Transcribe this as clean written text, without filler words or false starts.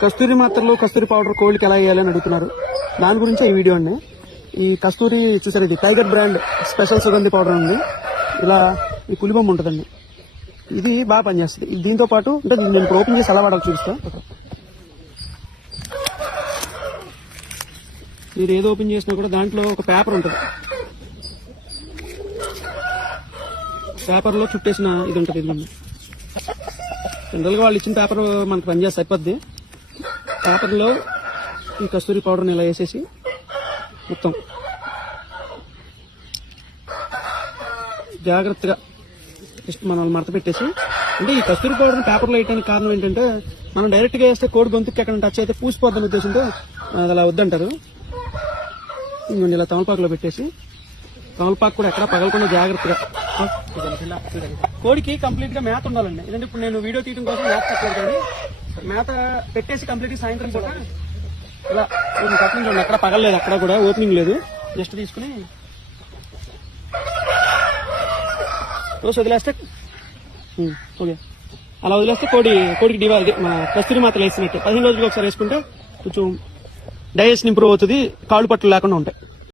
కస్తూరి మాత్రలు కస్తూరి పౌడర్ కోళ్ళకి ఎలా వేయాలని అడుగుతున్నారు. దాని గురించి ఈ వీడియో అండి. ఈ కస్తూరి చూసారు, ఇది టైగర్ బ్రాండ్ స్పెషల్ సుగంధి పౌడర్ ఉంది. ఇలా ఈ పులిబొమ్మ ఉంటుందండి, ఇది బాగా పనిచేస్తుంది. దీంతో పాటు అంటే నేను ఇప్పుడు ఓపెన్ చేసి ఎలా వాడాలి చూపిస్తా. మీరు ఏదో ఓపెన్ చేసినా కూడా దాంట్లో ఒక పేపర్ ఉంటుంది, పేపర్లో చుట్టేసిన ఇది ఉంటుంది. ఇది జనరల్గా వాళ్ళు ఇచ్చిన పేపర్ మనకు పనిచేస్తే అయిపోద్ది. పేపర్లో ఈ కస్తూరి పౌడర్ని ఇలా వేసేసి మొత్తం జాగ్రత్తగా జస్ట్ మనం మడత పెట్టేసి, అంటే ఈ కస్తూరి పౌడర్ని పేపర్లో వేయడానికి కారణం ఏంటంటే మనం డైరెక్ట్గా వేస్తే కోడి గొంతుకి ఎక్కడ టచ్ అయితే పూసిపోద్దని ఉద్దేశంతో అది అలా వద్దంటారు. ఇంకొంచెం ఇలా తమలపాకులో పెట్టేసి, తమలపాకు కూడా ఎక్కడ పగలకుండా జాగ్రత్తగా కోడికి కంప్లీట్ గా మేత ఉండాలండి. ఎందుకంటే ఇప్పుడు నేను వీడియో తీయడం కోసం మేత పెట్టలేదు, కానీ మేత పెట్టేసి కంప్లీట్ సాయంత్రం పూట ఇలా కట్టింగ్ చూడండి, ఎక్కడ పగలలేదు, అక్కడ కూడా ఓపెనింగ్ లేదు. జస్ట్ తీసుకుని రోజు వదిలేస్తే ఓకే, అలా వదిలేస్తే కోడికి డివాల్ మన కస్తూరి మాత్రం వేసినట్టు 15 రోజులకు ఒకసారి వేసుకుంటే కొంచెం డైజెషన్ ఇంప్రూవ్ అవుతుంది, కాళ్ళు పట్లు లేకుండా ఉంటాయి.